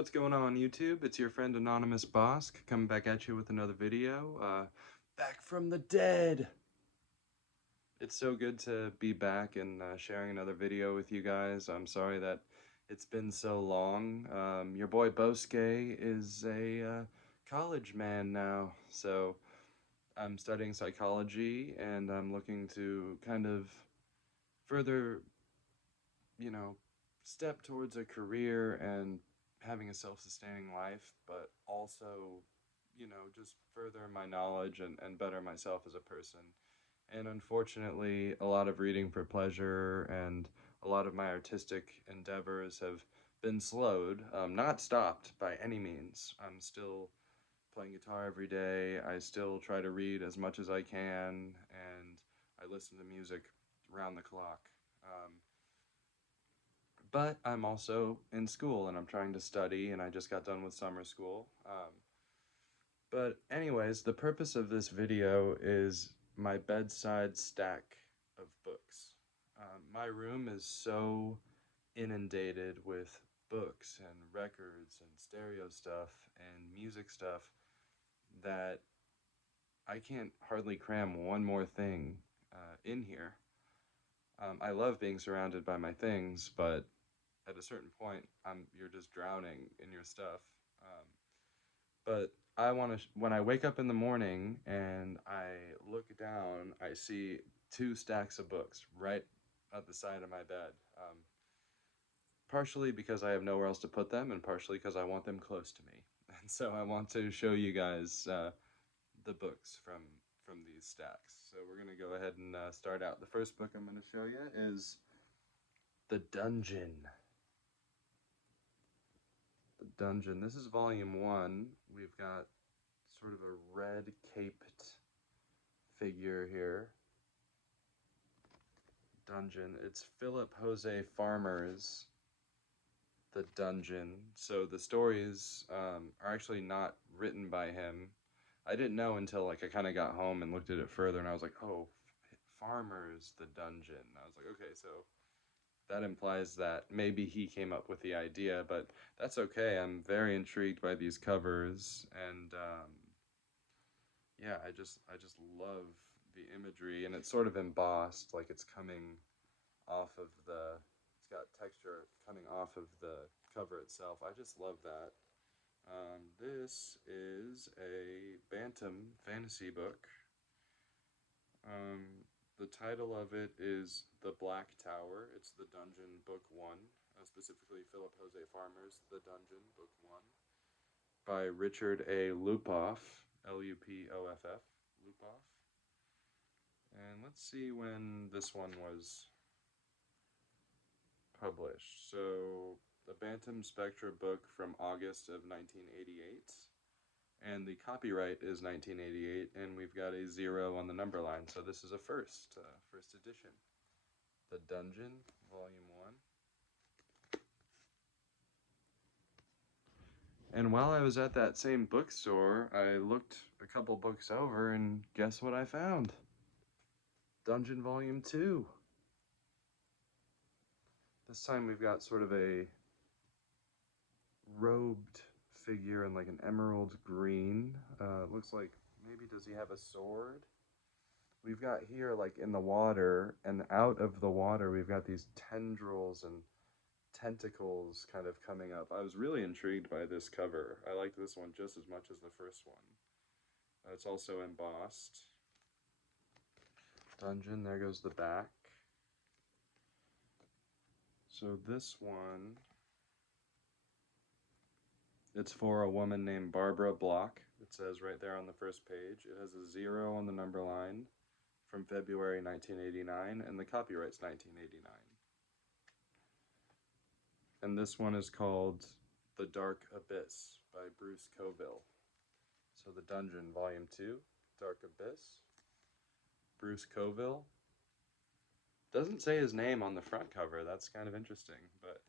What's going on YouTube? It's your friend Anonymous Bosk coming back at you with another video. Back from the dead! It's so good to be back and sharing another video with you guys. I'm sorry that it's been so long. Your boy Boske is a college man now, so I'm studying psychology and I'm looking to kind of further, you know, step towards a career and having a self-sustaining life, but also, just further my knowledge and better myself as a person. And unfortunately, a lot of reading for pleasure and a lot of my artistic endeavors have been slowed, not stopped by any means. I'm still playing guitar every day. I still try to read as much as I can, and I listen to music around the clock. But I'm also in school and I'm trying to study, and I just got done with summer school. But anyways, the purpose of this video is my bedside stack of books. My room is so inundated with books and records and stereo stuff and music stuff that I can't hardly cram one more thing in here. I love being surrounded by my things, but at a certain point, you're just drowning in your stuff. But I want to, when I wake up in the morning and I look down, I see two stacks of books right at the side of my bed. Partially because I have nowhere else to put them, and partially because I want them close to me. And so I want to show you guys the books from these stacks. So we're gonna go ahead and start out. The first book I'm gonna show you is The Dungeon. The Dungeon. This is volume 1. We've got sort of a red caped figure here. Dungeon. It's Philip Jose Farmer's The Dungeon. So the stories are actually not written by him. I didn't know until like I kind of got home and looked at it further, and I was like, oh, Farmer's The Dungeon. I was like, okay, so that implies that maybe he came up with the idea, but that's okay. I'm very intrigued by these covers, and yeah, I just love the imagery, and it's sort of embossed, like it's coming off of it's got texture coming off of the cover itself. I just love that. This is a Bantam fantasy book. The title of it is The Black Tower. It's The Dungeon Book 1, specifically Philip Jose Farmer's The Dungeon Book 1, by Richard A. Lupoff, Lupoff, Lupoff. And let's see when this one was published. So, the Bantam Spectra book from August of 1988. And the copyright is 1988, and we've got a 0 on the number line. So this is a first edition. The Dungeon, Volume 1. And while I was at that same bookstore, I looked a couple books over, and guess what I found? Dungeon Volume 2. This time we've got sort of a robed figure in like an emerald green. Looks like, maybe does he have a sword? We've got here like in the water, and out of the water we've got these tendrils and tentacles kind of coming up. I was really intrigued by this cover. I liked this one just as much as the first one. It's also embossed. Dungeon, there goes the back. So this one, it's for a woman named Barbara Block. It says right there on the first page. It has a 0 on the number line from February 1989, and the copyright's 1989. And this one is called The Dark Abyss by Bruce Coville. So The Dungeon, Volume 2, Dark Abyss. Bruce Coville. Doesn't say his name on the front cover. That's kind of interesting, but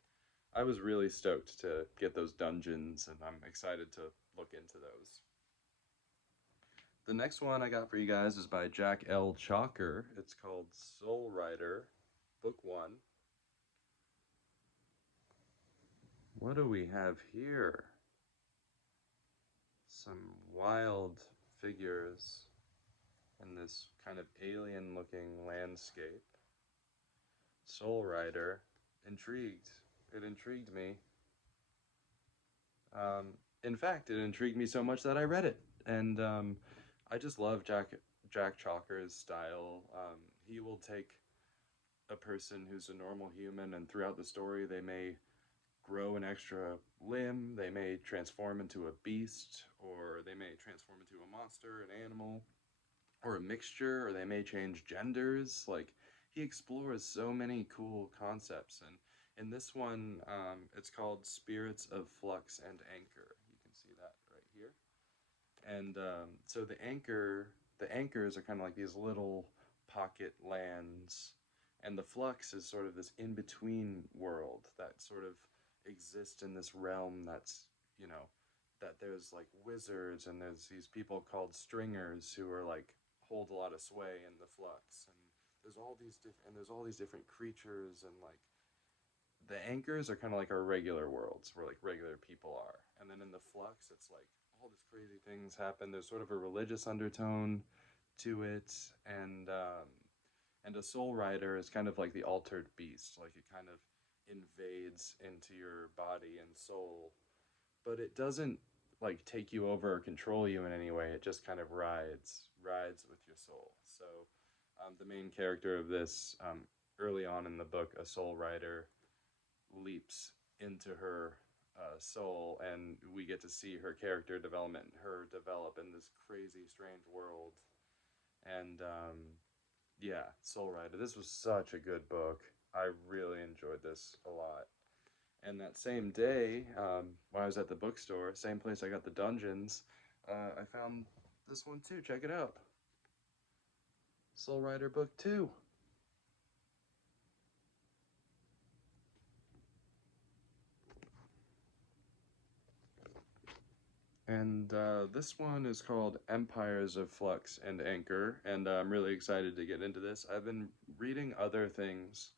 I was really stoked to get those dungeons, and I'm excited to look into those. The next one I got for you guys is by Jack L. Chalker. It's called Soul Rider, Book 1. What do we have here? Some wild figures in this kind of alien looking landscape. Soul Rider. Intrigued. It intrigued me. In fact, it intrigued me so much that I read it. And I just love Jack Chalker's style. He will take a person who's a normal human, and throughout the story, they may grow an extra limb, they may transform into a beast, or they may transform into a monster, an animal, or a mixture, or they may change genders. Like, he explores so many cool concepts. And in this one, it's called Spirits of Flux and Anchor. You can see that right here. And so the anchors are kind of like these little pocket lands, and the flux is sort of this in between world that sort of exists in this realm that's, you know, that there's like wizards and there's these people called stringers who are like hold a lot of sway in the flux, and there's all these different creatures, and like the anchors are kind of like our regular worlds where like regular people are, and then in the flux it's like all these crazy things happen. There's sort of a religious undertone to it, and a soul rider is kind of like the altered beast, like it kind of invades into your body and soul, but it doesn't like take you over or control you in any way. It just kind of rides with your soul. So the main character of this, early on in the book, a soul rider leaps into her soul, and we get to see her character development, her develop in this crazy, strange world. And yeah, Soul Rider. This was such a good book. I really enjoyed this a lot. And that same day, when I was at the bookstore, same place I got the Dungeons, I found this one too. Check it out. Soul Rider Book 2. And this one is called Empires of Flux and Anchor, and I'm really excited to get into this. I've been reading other things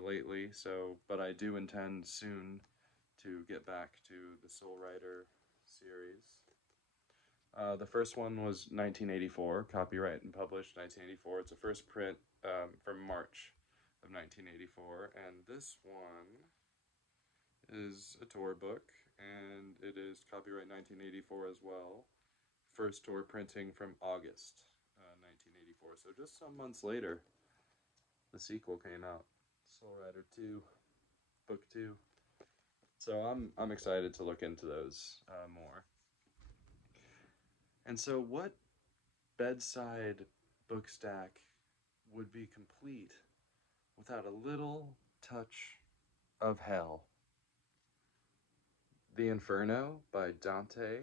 lately, but I do intend soon to get back to the Soul Rider series. The first one was 1984, copyright and published 1984. It's a first print from March of 1984, and this one is a tour book, and it is copyright 1984 as well. First tour printing from August 1984. So just some months later, the sequel came out, Soul Rider 2, Book 2. So I'm excited to look into those more. And so, what bedside book stack would be complete without a little touch of hell? The Inferno by Dante,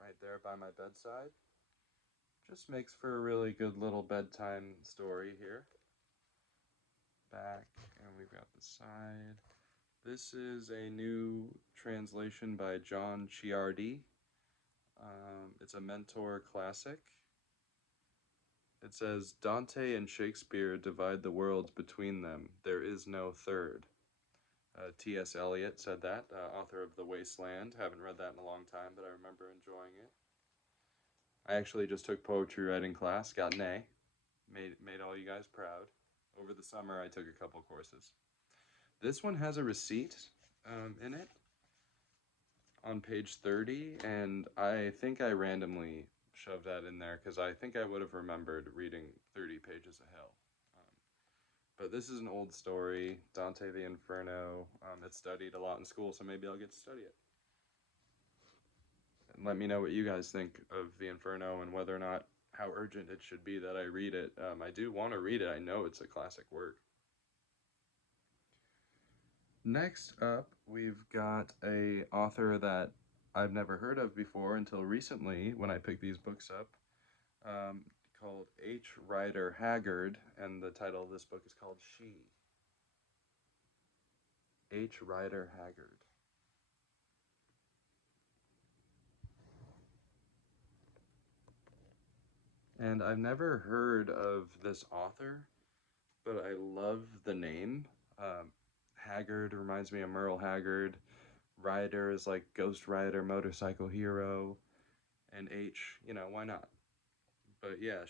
right there by my bedside. Just makes for a really good little bedtime story here. Back, and we've got the side. This is a new translation by John Ciardi. It's a Mentor classic. It says, Dante and Shakespeare divide the worlds between them. There is no third. T.S. Eliot said that, author of The Wasteland. Haven't read that in a long time, but I remember enjoying it. I actually just took poetry writing class, got an A. Made all you guys proud. Over the summer, I took a couple courses. This one has a receipt in it on page 30, and I think I randomly shoved that in there because I think I would have remembered reading 30 pages of hell. But this is an old story, Dante the Inferno. It's studied a lot in school, so maybe I'll get to study it. And let me know what you guys think of the Inferno and whether or not how urgent it should be that I read it. I do want to read it. I know it's a classic work. Next up, we've got a author that I've never heard of before until recently when I picked these books up, called H. Rider Haggard, and the title of this book is called She. H. Rider Haggard. And I've never heard of this author, but I love the name. Haggard reminds me of Merle Haggard. writers like Ghost Rider, Motorcycle Hero, and H, you know, why not? But yeah,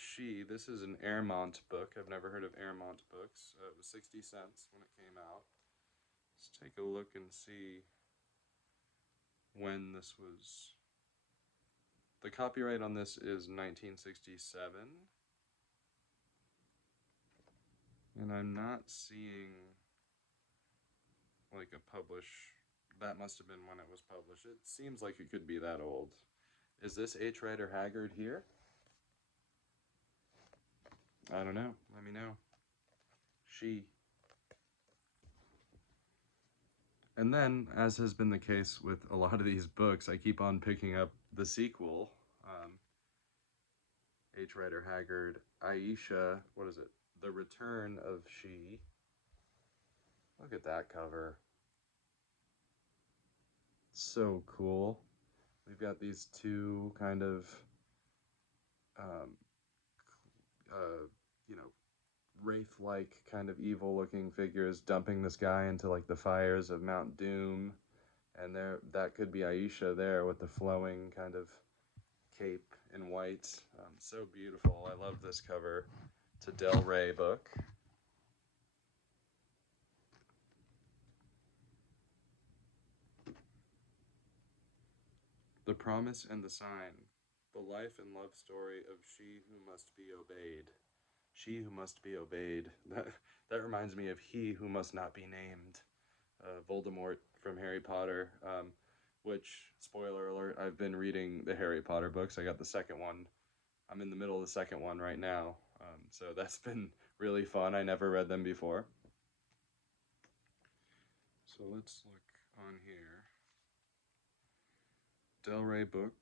this is an Airmont book. I've never heard of Airmont books. It was 60 cents when it came out. Let's take a look and see when this was. The copyright on this is 1967. And I'm not seeing like a publish. That must have been when it was published. It seems like it could be that old. Is this H. Rider Haggard here? I don't know. Let me know. She. And then, as has been the case with a lot of these books, I keep on picking up the sequel. H. Rider Haggard, Aisha, what is it? The Return of She. Look at that cover. So cool. We've got these two kind of, um, you know, wraith-like kind of evil-looking figures dumping this guy into like the fires of Mount Doom, and that could be Aisha there with the flowing kind of cape in white. So beautiful. I love this cover. It's a Del Rey book. The Promise and the Sign. The life and love story of She Who Must Be Obeyed. She Who Must Be Obeyed. That reminds me of He Who Must Not Be Named. Voldemort from Harry Potter, which, spoiler alert, I've been reading the Harry Potter books. I got the second one. I'm in the middle of the second one right now. So that's been really fun. I never read them before. So let's look on here. Del Rey book.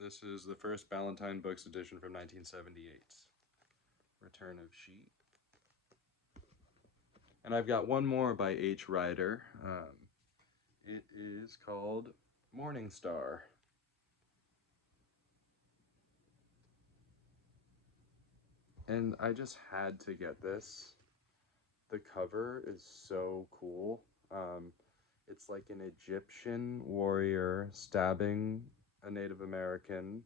This is the first Ballantine Books edition from 1978. Return of She. And I've got one more by H. Rider. It is called Morning Star. And I just had to get this. The cover is so cool. It's like an Egyptian warrior stabbing a Native American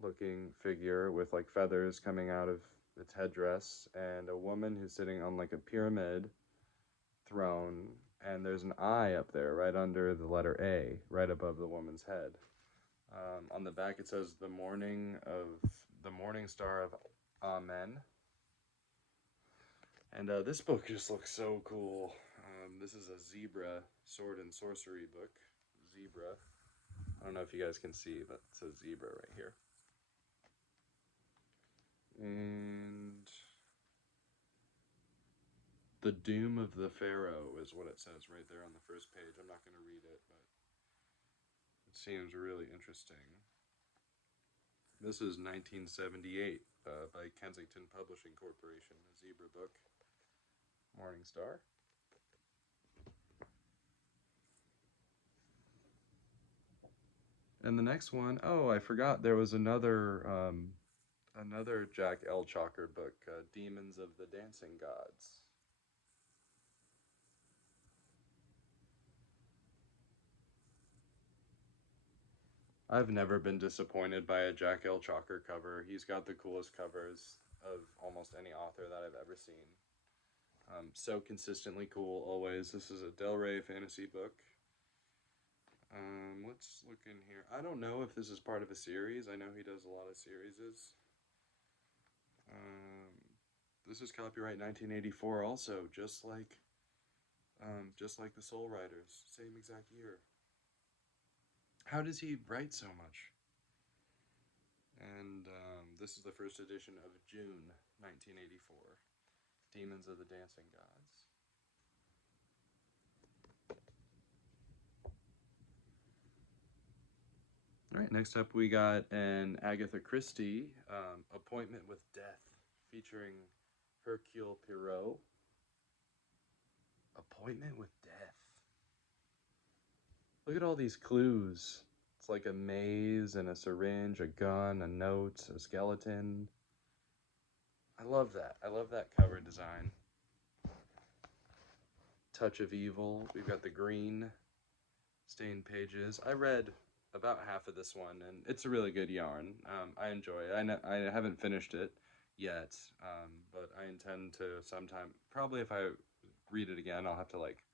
looking figure with like feathers coming out of its headdress, and a woman who's sitting on like a pyramid throne, and there's an eye up there right under the letter A, right above the woman's head. On the back it says the morning star of Amen. And this book just looks so cool. This is a zebra sword and sorcery book. Zebra. I don't know if you guys can see, but it says zebra right here. And the Doom of the Pharaoh is what it says right there on the first page. I'm not going to read it, but it seems really interesting. This is 1978 by Kensington Publishing Corporation, a zebra book. Morning Star. And the next one, oh, I forgot there was another Jack L. Chalker book, Demons of the Dancing Gods. I've never been disappointed by a Jack L. Chalker cover. He's got the coolest covers of almost any author that I've ever seen. So consistently cool, always. This is a Del Rey fantasy book. Let's look in here. I don't know if this is part of a series. I know he does a lot of series. This is copyright 1984 also, just like the Soul Riders, same exact year. How does he write so much? And this is the first edition of June 1984, Demons of the Dancing Gods. All right, next up we got an Agatha Christie, Appointment with Death, featuring Hercule Poirot. Appointment with Death. Look at all these clues. It's like a maze and a syringe, a gun, a note, a skeleton. I love that. I love that cover design. touch of evil. We've got the green stained pages. I read about half of this one, and it's a really good yarn. I enjoy it. I haven't finished it yet, but I intend to sometime. Probably if I read it again, I'll have to like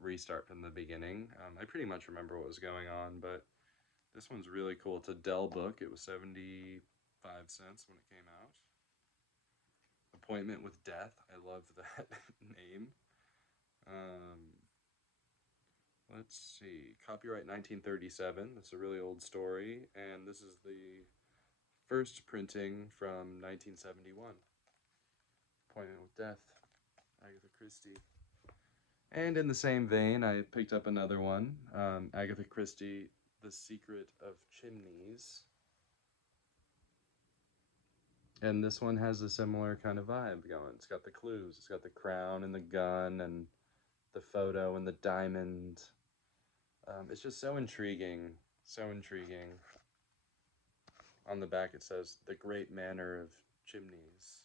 restart from the beginning. I pretty much remember what was going on, but this one's really cool. It's a Dell book. It was 75 cents when it came out. Appointment with Death. I love that name. Let's see. Copyright 1937. That's a really old story, and this is the first printing from 1971. Appointment with Death. Agatha Christie. And in the same vein, I picked up another one, Agatha Christie, The Secret of Chimneys. And this one has a similar kind of vibe going. It's got the clues. It's got the crown and the gun and the photo and the diamond. It's just so intriguing, so intriguing. On the back it says, The Great Manor of Chimneys.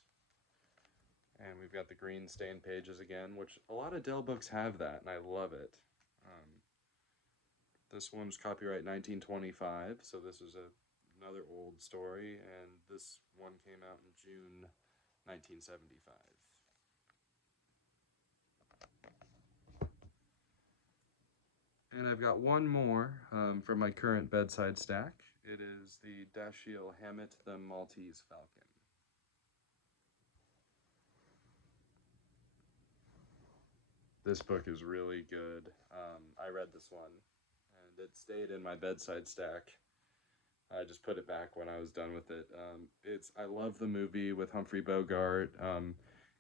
And we've got the green stained pages again, which a lot of Dell books have that, and I love it. This one's copyright 1925, so this is another old story, and this one came out in June 1975. And I've got one more from my current bedside stack. It is the Dashiell Hammett, The Maltese Falcon. This book is really good. I read this one, and it stayed in my bedside stack. I just put it back when I was done with it. I love the movie with Humphrey Bogart.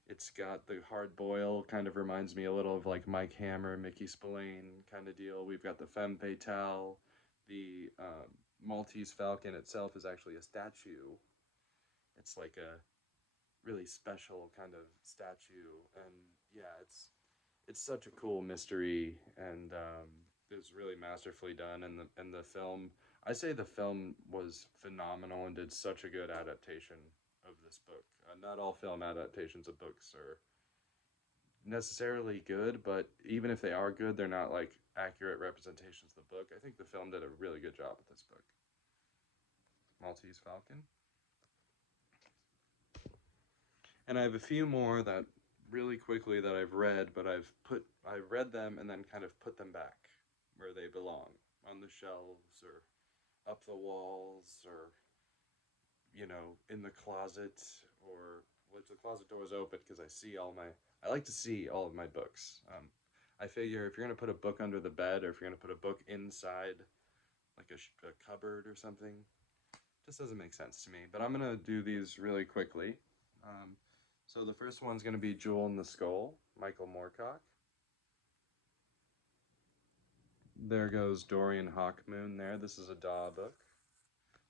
It's got the hard boil, kind of reminds me a little of like Mike Hammer, Mickey Spillane kind of deal. We've got the femme fatale. The Maltese Falcon itself is actually a statue. It's like a really special kind of statue, and yeah, it's such a cool mystery, and it was really masterfully done. And the film, I say the film was phenomenal and did such a good adaptation of this book. Not all film adaptations of books are necessarily good, but even if they are good, they're not like accurate representations of the book. I think the film did a really good job with this book. Maltese Falcon. And I have a few more that really quickly that I've read, but I read them and then kind of put them back where they belong, on the shelves or up the walls, or you know, in the closet, or well, the closet door is open because I like to see all of my books. I figure if you're gonna put a book under the bed, or if you're gonna put a book inside like a cupboard or something, it just doesn't make sense to me. But I'm gonna do these really quickly. So the first one's going to be Jewel in the Skull, Michael Moorcock. There goes Dorian Hawkmoon there. This is a Daw book.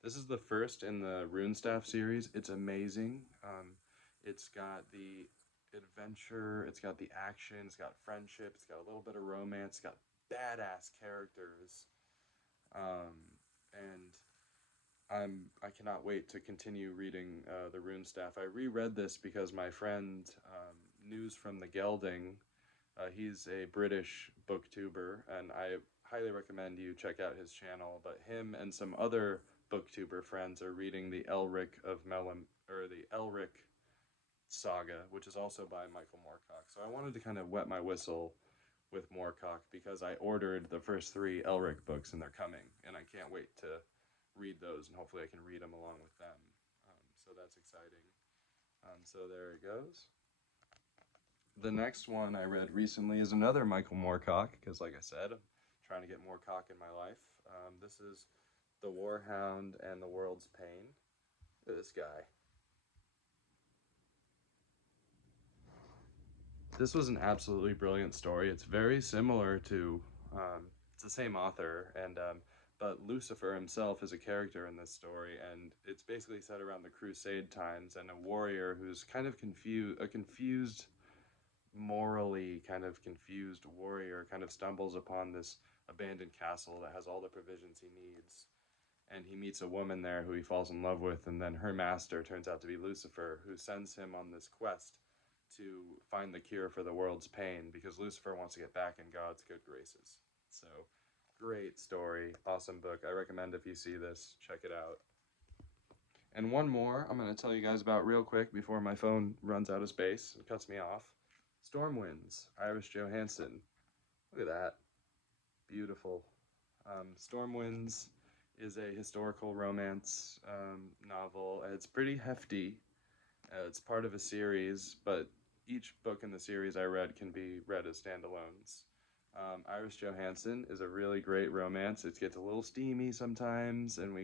This is the first in the Runestaff series. It's amazing. It's got the adventure, it's got the action, it's got friendship, it's got a little bit of romance, it's got badass characters. And I cannot wait to continue reading the Runestaff. I reread this because my friend News from the Gelding, he's a British booktuber, and I highly recommend you check out his channel. But him and some other booktuber friends are reading the Elric saga, which is also by Michael Moorcock. So I wanted to kind of wet my whistle with Moorcock because I ordered the first 3 Elric books and they're coming, and I can't wait to read those, and hopefully I can read them along with them. So that's exciting. So there it goes. The next one I read recently is another Michael Moorcock, because like I said, I'm trying to get Moorcock in my life. This is The Warhound and the World's Pain. Look at this guy. This was an absolutely brilliant story. It's very similar to, it's the same author, and but Lucifer himself is a character in this story, and it's basically set around the Crusade times, and a warrior who's kind of confused, morally kind of confused warrior kind of stumbles upon this abandoned castle that has all the provisions he needs, and he meets a woman there who he falls in love with, and then her master turns out to be Lucifer, who sends him on this quest to find the cure for the world's pain because Lucifer wants to get back in God's good graces. So, great story, awesome book. I recommend if you see this, check it out. And one more I'm going to tell you guys about real quick before my phone runs out of space and cuts me off. Stormwinds, Iris Johansson. Look at that. Beautiful. Stormwinds is a historical romance novel. It's pretty hefty. It's part of a series, but each book in the series I read can be read as standalones. Iris Johansson is a really great romance. It gets a little steamy sometimes, and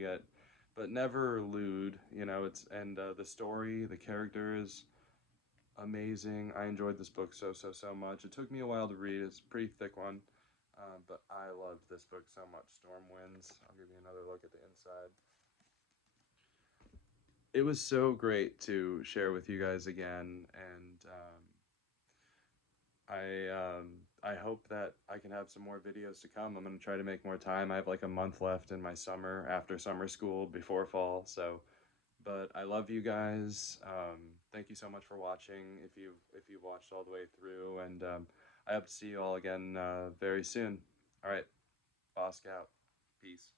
but never lewd. You know, the story, the characters, amazing. I enjoyed this book so much. It took me a while to read. It's a pretty thick one, but I loved this book so much. Stormwinds. I'll give you another look at the inside. It was so great to share with you guys again, and I hope that I can have some more videos to come. I'm gonna try to make more time. I have like a month left in my summer after summer school before fall, so. But I love you guys. Thank you so much for watching. If you've watched all the way through, and I hope to see you all again very soon. All right, Bosk out. Peace.